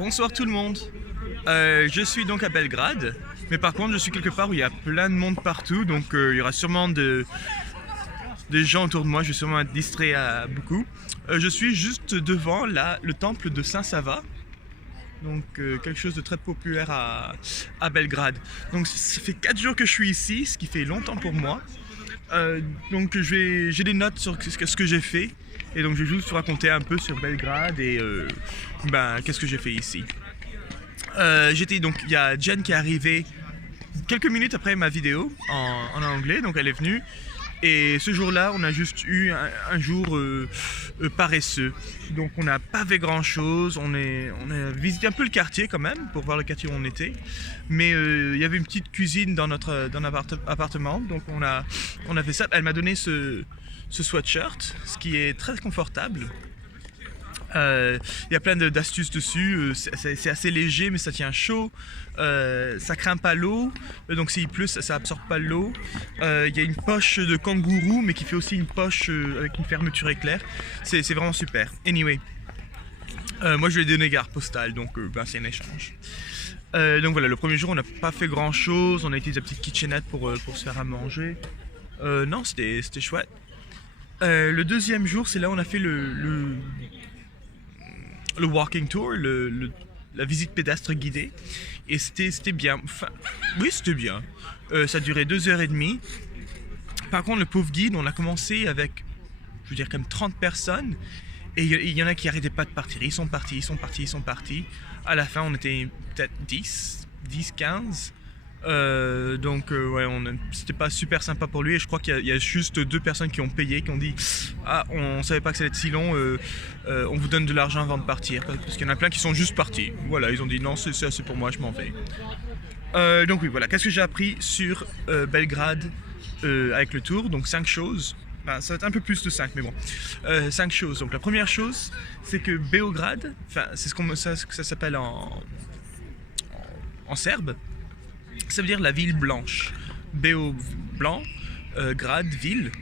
Bonsoir tout le monde. Je suis donc à Belgrade, mais par contre je suis quelque part où il y a plein de monde partout, donc il y aura sûrement des gens autour de moi, je vais sûrement être distrait à beaucoup. Je suis juste devant le temple de Saint-Sava, donc quelque chose de très populaire à Belgrade. Donc ça fait 4 jours que je suis ici, ce qui fait longtemps pour moi. Donc j'ai des notes sur ce que j'ai fait, et donc je vais juste vous raconter un peu sur Belgrade et qu'est-ce que j'ai fait ici. Donc il y a Jen qui est arrivée quelques minutes après ma vidéo en anglais, donc elle est venue. Et ce jour-là, on a juste eu un jour paresseux. Donc on n'a pas fait grand-chose, on a visité un peu le quartier quand même, pour voir le quartier où on était. Mais il y avait une petite cuisine dans notre appartement, donc on a fait ça. Elle m'a donné ce sweatshirt, ce qui est très confortable. Il y a plein d'astuces dessus, c'est assez léger mais ça tient chaud, ça craint pas l'eau, donc s'il pleut ça absorbe pas l'eau. Il y a une poche de kangourou mais qui fait aussi une poche avec une fermeture éclair, c'est vraiment super. Anyway, moi je lui ai donné carte postale, donc c'est un échange. Donc voilà, le premier jour on n'a pas fait grand chose, on a utilisé la petite kitchenette pour se faire à manger. Non, c'était chouette. Le deuxième jour, c'est là où on a fait le walking tour, la visite pédestre guidée, et c'était bien. Enfin, oui, c'était bien. Ça durait 2h30. Par contre, le pauvre guide, on a commencé avec, je veux dire, comme 30 personnes, et il y en a qui n'arrêtaient pas de partir. Ils sont partis. À la fin, on était peut-être 10, 15. Ouais, c'était pas super sympa pour lui, et je crois qu'il y a juste 2 personnes qui ont payé, qui ont dit ah, on savait pas que ça allait être si long, on vous donne de l'argent avant de partir, parce qu'il y en a plein qui sont juste partis. Voilà, ils ont dit non, c'est assez pour moi, je m'en vais. Donc oui, voilà, qu'est-ce que j'ai appris sur Belgrade avec le tour? Donc 5 choses. Ça va être un peu plus de 5, mais bon. 5 choses. Donc la première chose, c'est que Beograd, c'est ce que ça s'appelle en serbe. Ça veut dire la ville blanche. Beo blanc, grad ville.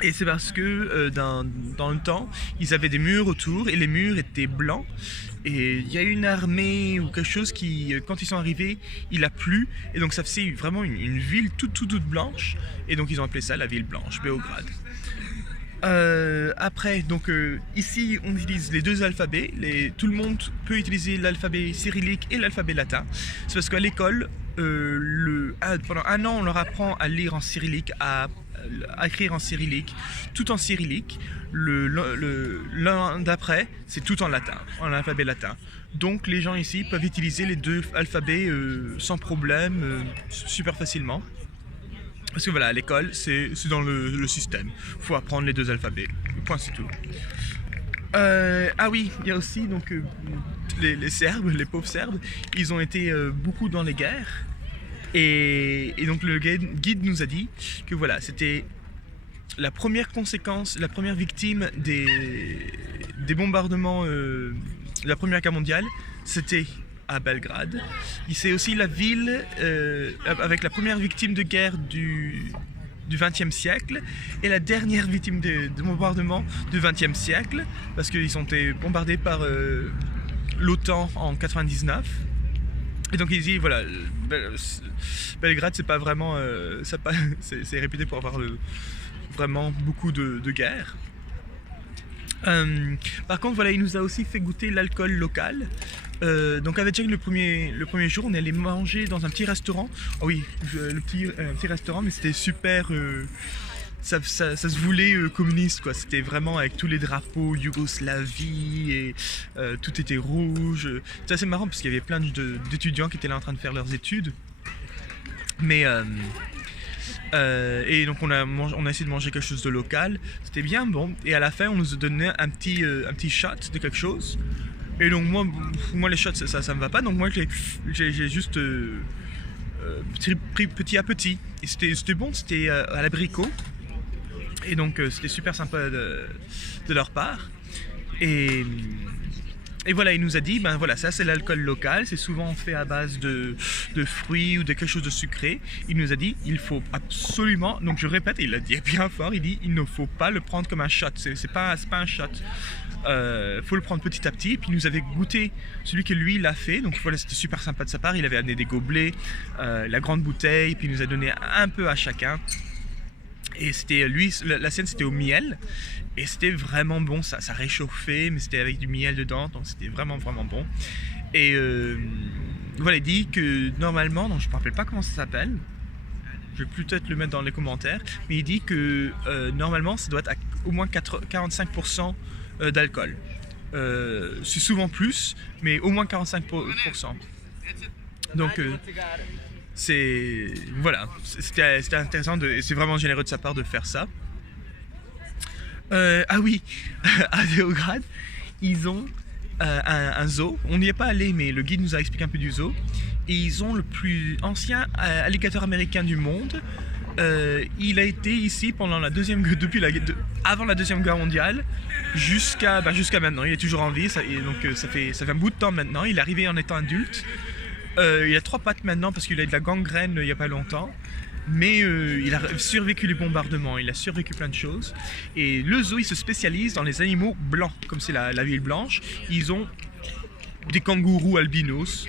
Et c'est parce que dans le temps, ils avaient des murs autour et les murs étaient blancs. Et il y a une armée ou quelque chose qui, quand ils sont arrivés, il a plu. Et donc ça faisait vraiment une ville toute blanche. Et donc ils ont appelé ça la ville blanche, Beograd. Après, donc ici on utilise les 2 alphabets. Tout le monde peut utiliser l'alphabet cyrillique et l'alphabet latin. C'est parce qu'à l'école, pendant 1 an on leur apprend à lire en cyrillique, à écrire en cyrillique, tout en cyrillique. L'an d'après, c'est tout en latin, en alphabet latin. Donc les gens ici peuvent utiliser les 2 alphabets sans problème, super facilement. Parce que voilà, à l'école, c'est dans le système. Il faut apprendre les 2 alphabets. Point, c'est tout. Ah oui, il y a aussi donc les Serbes, les pauvres Serbes, ils ont été beaucoup dans les guerres. Et donc le guide nous a dit que voilà, c'était la première conséquence, la première victime des bombardements de la Première Guerre mondiale, c'était à Belgrade. C'est aussi la ville avec la première victime de guerre du XXe siècle et la dernière victime de bombardement du XXe siècle, parce qu'ils ont été bombardés par l'OTAN en 99. Et donc il dit voilà, Belgrade c'est pas vraiment, c'est réputé pour avoir vraiment beaucoup de guerres. Par contre voilà, il nous a aussi fait goûter l'alcool local. Donc avec Jack le premier jour, on est allé manger dans un petit restaurant. Oh oui, un petit restaurant, mais c'était super. Ça se voulait communiste, quoi. C'était vraiment avec tous les drapeaux Yougoslavie et tout était rouge. C'est assez marrant parce qu'il y avait plein d'étudiants qui étaient là en train de faire leurs études. Mais et donc on a essayé de manger quelque chose de local. C'était bien bon. Et à la fin, on nous a donné un petit shot de quelque chose. Et donc moi les shots ça me va pas, donc moi j'ai juste pris petit à petit. Et c'était bon, c'était à l'abricot. Et donc c'était super sympa de leur part. Et voilà, il nous a dit, ben voilà, ça c'est l'alcool local, c'est souvent fait à base de fruits ou de quelque chose de sucré. Il nous a dit, il faut absolument, donc je répète, il l'a dit bien fort, il dit, il ne faut pas le prendre comme un shot, c'est pas un shot. faut le prendre petit à petit. Et puis il nous avait goûté celui que lui l'a fait, donc voilà, c'était super sympa de sa part. Il avait amené des gobelets, la grande bouteille, puis il nous a donné un peu à chacun. Et c'était lui, la scène c'était au miel, et c'était vraiment bon, ça réchauffait, mais c'était avec du miel dedans, donc c'était vraiment bon. Et voilà, il dit que normalement, donc je ne me rappelle pas comment ça s'appelle, je vais peut-être le mettre dans les commentaires, mais il dit que normalement ça doit être à au moins 45% d'alcool. C'est souvent plus, mais au moins 45%. Donc voilà, c'était intéressant, c'est vraiment généreux de sa part de faire ça. Ah oui, à Beograd, ils ont un zoo. On n'y est pas allé, mais le guide nous a expliqué un peu du zoo. Et ils ont le plus ancien alligator américain du monde. Il a été ici pendant avant la deuxième guerre mondiale jusqu'à maintenant. Il est toujours en vie, ça fait un bout de temps maintenant. Il est arrivé en étant adulte. Il a 3 pattes maintenant parce qu'il a eu de la gangrène il n'y a pas longtemps. Mais il a survécu les bombardements, il a survécu plein de choses. Et le zoo, il se spécialise dans les animaux blancs, comme c'est la ville blanche. Ils ont des kangourous albinos,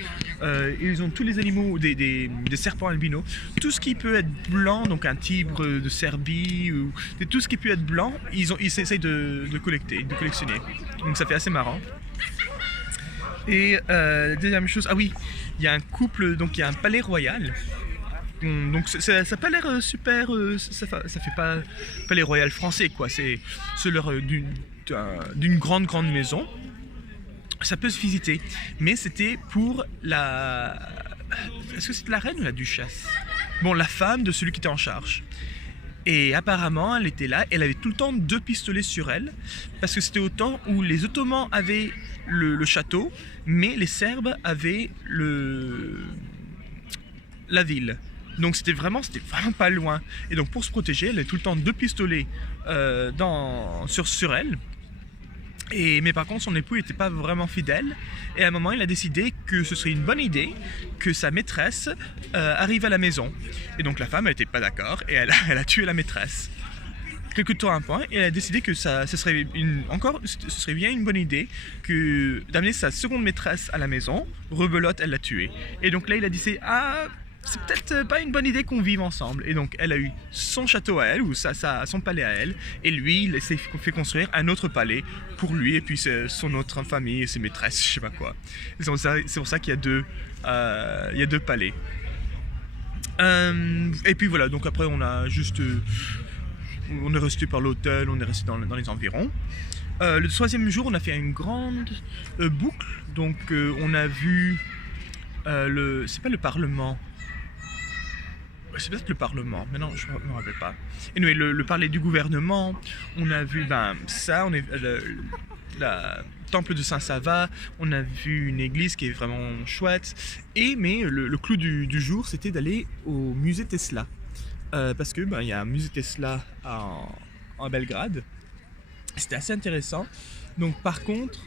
ils ont tous les animaux, des serpents albinos. Tout ce qui peut être blanc, donc un tigre de Serbie, ou tout ce qui peut être blanc, ils essayent de collectionner. Donc ça fait assez marrant. Et deuxième chose, ah oui, il y a un couple, donc il y a un palais royal. Donc ça n'a pas l'air super, ça fait pas palais royal français quoi, c'est leur d'une grande maison. Ça peut se visiter, mais c'était pour est-ce que c'était la reine ou la duchesse? Bon, la femme de celui qui était en charge. Et apparemment, elle était là, elle avait tout le temps 2 pistolets sur elle, parce que c'était au temps où les Ottomans avaient le château, mais les Serbes avaient la ville. Donc c'était vraiment pas loin. Et donc pour se protéger, elle avait tout le temps 2 pistolets sur elle. Mais par contre, son époux n'était pas vraiment fidèle. Et à un moment, il a décidé que ce serait une bonne idée que sa maîtresse arrive à la maison. Et donc la femme, elle n'était pas d'accord et elle a tué la maîtresse. Quelques temps après, et elle a décidé que ce serait bien une bonne idée d'amener sa seconde maîtresse à la maison. Rebelote, elle l'a tuée. Et donc là, il a dit c'est peut-être pas une bonne idée qu'on vive ensemble. Et donc elle a eu son château à elle, ou son palais à elle, et lui il s'est fait construire un autre palais pour lui et puis son autre famille et ses maîtresses, je sais pas quoi. C'est pour ça qu'il y a 2 palais. Et puis voilà, donc après on est resté par l'hôtel, on est resté dans les environs. Le 3e jour, on a fait une grande boucle, donc on a vu c'est pas le Parlement. C'est peut-être le Parlement, mais non, je ne me rappelle pas. Anyway, le palais du gouvernement, on a vu ça, le temple de Saint-Sava, on a vu une église qui est vraiment chouette. Mais le clou du jour, c'était d'aller au musée Tesla. Parce que il y a un musée Tesla en Belgrade. C'était assez intéressant. Donc par contre,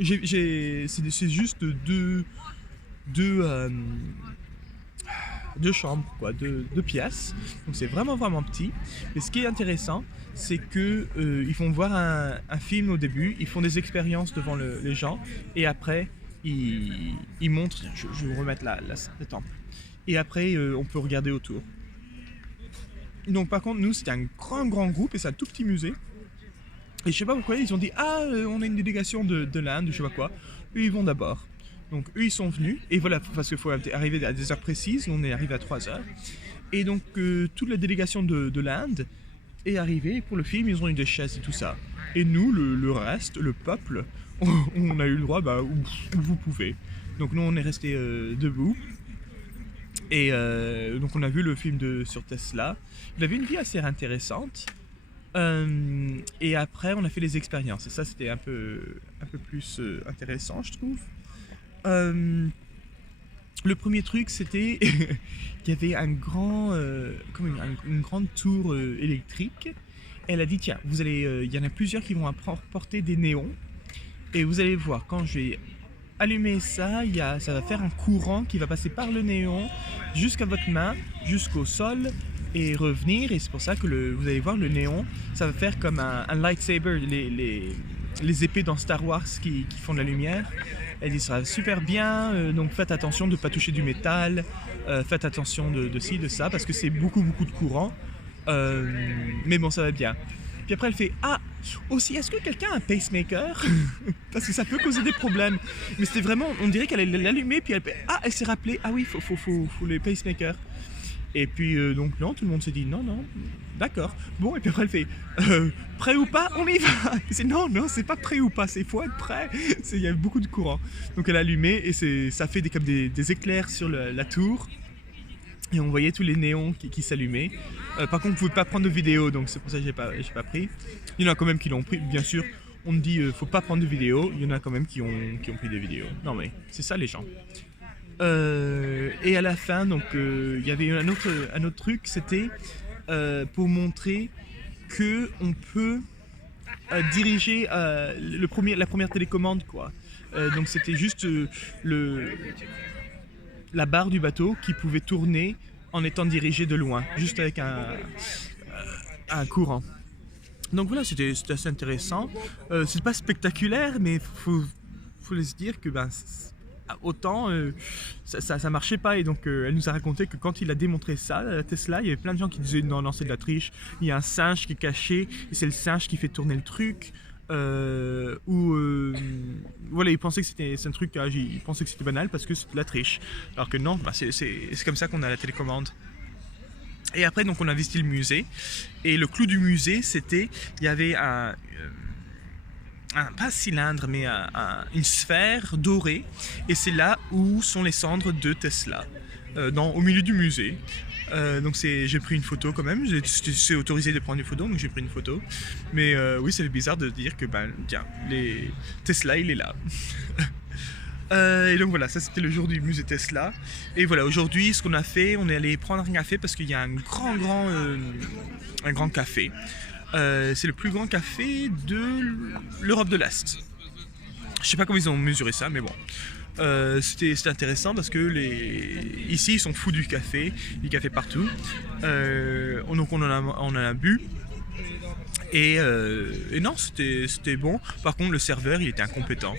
c'est juste deux chambres, quoi, deux pièces, donc c'est vraiment petit. Et ce qui est intéressant, c'est que ils font voir un film au début, ils font des expériences devant les gens, et après ils montrent, je vais vous remettre le temple, et après on peut regarder autour. Donc par contre, nous c'était un grand groupe et c'est un tout petit musée, et je sais pas pourquoi ils ont dit on a une délégation de l'Inde, je sais pas quoi. Eux ils vont d'abord. Donc eux ils sont venus, et voilà, parce qu'il faut arriver à des heures précises, nous on est arrivé à 3h. Et donc toute la délégation de l'Inde est arrivée, et pour le film ils ont eu des chaises et tout ça. Et nous, le reste, le peuple, on a eu le droit où vous pouvez. Donc nous on est resté debout, et donc on a vu le film sur Tesla. Il avait une vie assez intéressante. Et après on a fait les expériences, et ça c'était un peu plus intéressant, je trouve. Le premier truc, c'était qu'il y avait une grande tour électrique. Elle a dit tiens, il y en a plusieurs qui vont apporter des néons, et vous allez voir, quand je vais allumer ça, ça va faire un courant qui va passer par le néon jusqu'à votre main, jusqu'au sol, et revenir. Et c'est pour ça que vous allez voir le néon, ça va faire comme un lightsaber, les épées dans Star Wars qui font de la lumière. Elle dit ça va super bien, donc faites attention de ne pas toucher du métal, faites attention de ci, de ça, parce que c'est beaucoup de courant. Mais bon, ça va bien. Puis après, elle fait ah, aussi, est-ce que quelqu'un a un pacemaker? Parce que ça peut causer des problèmes. Mais c'était vraiment, on dirait qu'elle allait l'allumer, puis elle s'est rappelée, ah oui, faut les pacemakers. Et puis donc non, tout le monde s'est dit non, d'accord. Bon, et puis après elle fait prêt ou pas, on y va. C'est non, c'est pas prêt ou pas, c'est faut être prêt. Il y a beaucoup de courant. Donc elle a allumé et ça fait comme des éclairs sur la tour. Et on voyait tous les néons qui s'allumaient. Par contre, vous ne pouvez pas prendre de vidéo, donc c'est pour ça que j'ai pas pris. Il y en a quand même qui l'ont pris, bien sûr. On me dit faut pas prendre de vidéo. Il y en a quand même qui ont pris des vidéos. Non mais c'est ça les gens. Et à la fin, donc il y avait un autre truc, c'était pour montrer que on peut diriger la première télécommande, quoi. Donc c'était juste la barre du bateau qui pouvait tourner en étant dirigée de loin, juste avec un courant. Donc voilà, c'était assez intéressant. C'est pas spectaculaire, mais faut se dire que autant ça marchait pas, et donc elle nous a raconté que quand il a démontré ça, la Tesla, il y avait plein de gens qui disaient non c'est de la triche, il y a un singe qui est caché et c'est le singe qui fait tourner le truc, voilà, ils pensaient que c'est un truc, ils pensaient que c'était banal parce que c'était de la triche, alors que non, c'est comme ça qu'on a la télécommande. Et après donc on a visité le musée, et le clou du musée c'était, il y avait pas cylindre, mais une sphère dorée, et c'est là où sont les cendres de Tesla, au milieu du musée. Donc j'ai pris une photo quand même, c'est autorisé de prendre une photo, donc j'ai pris une photo. Mais oui, ça fait bizarre de dire que tiens, Tesla il est là. Et donc voilà, ça c'était le jour du musée Tesla. Et voilà, aujourd'hui ce qu'on a fait, on est allé prendre un café parce qu'il y a un grand café. C'est le plus grand café de l'Europe de l'Est. Je sais pas comment ils ont mesuré ça, mais bon. C'était intéressant parce que ici ils sont fous du café partout. Donc on en a bu. Et non, c'était bon. Par contre, le serveur il était incompétent.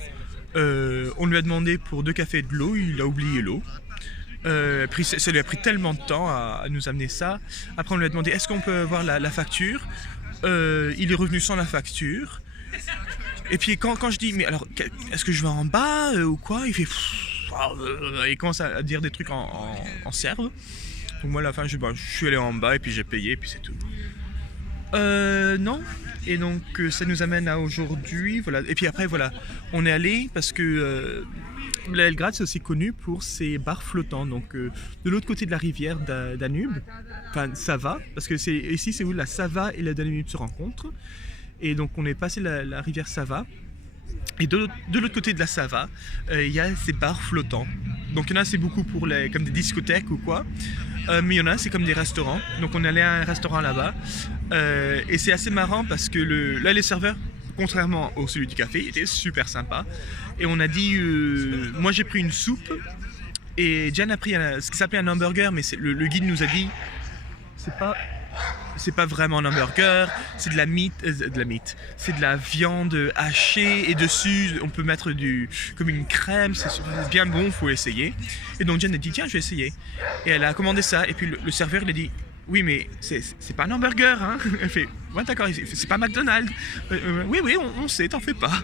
On lui a demandé pour 2 cafés de l'eau, il a oublié l'eau. Ça lui a pris tellement de temps à nous amener ça. Après on lui a demandé est-ce qu'on peut avoir la facture. Il est revenu sans la facture. Et puis quand je dis mais alors est-ce que je vais en bas ou quoi, il fait il commence à dire des trucs en serbe. Donc moi à la fin je suis allé en bas et puis j'ai payé et puis c'est tout. Non. Et donc ça nous amène à aujourd'hui, voilà. Et puis après voilà, on est allé parce que Belgrade c'est aussi connu pour ses bars flottants. Donc de l'autre côté de la rivière Danube, enfin Sava, parce que ici c'est où la Sava et la Danube se rencontrent. Et donc on est passé la rivière Sava. Et de l'autre côté de la Sava, il y a ces bars flottants. Donc il y en a c'est beaucoup pour comme des discothèques ou quoi. Mais il y en a c'est comme des restaurants. Donc on est allé à un restaurant là-bas. Et c'est assez marrant parce que là les serveurs, contrairement au celui du café, étaient super sympas. Et on a dit, moi j'ai pris une soupe et Jen a pris ce qui s'appelait un hamburger, mais le guide nous a dit c'est pas vraiment un hamburger, c'est de la c'est de la viande hachée et dessus on peut mettre comme une crème, c'est bien bon, faut essayer. Et donc Jen a dit tiens je vais essayer, et elle a commandé ça, et puis le serveur il a dit oui mais c'est pas un hamburger hein. Elle fait ouais d'accord, c'est pas McDonald's. Oui on sait, t'en fais pas.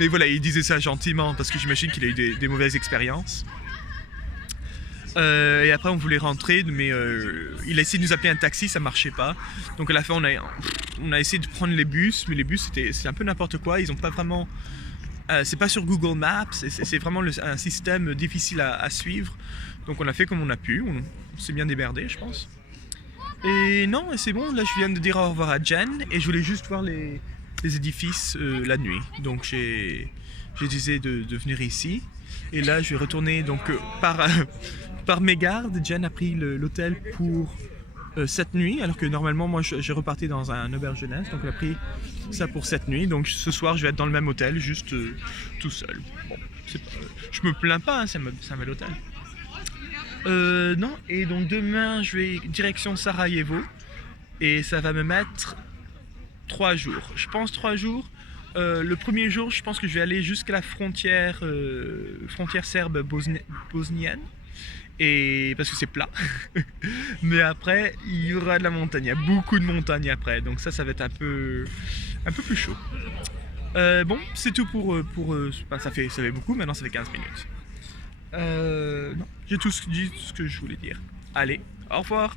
Mais voilà, il disait ça gentiment parce que j'imagine qu'il a eu des mauvaises expériences. Et après on voulait rentrer, mais il a essayé de nous appeler un taxi, ça marchait pas. Donc à la fin on a essayé de prendre les bus, mais les bus c'est un peu n'importe quoi. Ils ont pas vraiment, c'est pas sur Google Maps, c'est vraiment un système difficile à suivre. Donc on a fait comme on a pu, on s'est bien démerdé je pense. Et non, c'est bon, là je viens de dire au revoir à Jen et je voulais juste voir les édifices la nuit. Donc j'ai décidé de venir ici. Et là je vais retourner donc par mégarde. Jen a pris l'hôtel pour cette nuit, alors que normalement moi j'ai reparti dans un auberge jeunesse, donc elle a pris ça pour cette nuit. Donc ce soir je vais être dans le même hôtel, juste tout seul. Bon, je me plains pas, hein, c'est un bel hôtel. Non, et donc demain je vais direction Sarajevo et ça va me mettre 3 jours. Je pense 3 jours. Le premier jour, je pense que je vais aller jusqu'à la frontière serbe bosnienne. Et parce que c'est plat. Mais après, il y aura de la montagne. Il y a beaucoup de montagnes après. Donc ça va être un peu plus chaud. Bon, c'est tout pour ça fait beaucoup. Maintenant, ça fait 15 minutes. Non, j'ai dit tout ce que je voulais dire. Allez, au revoir.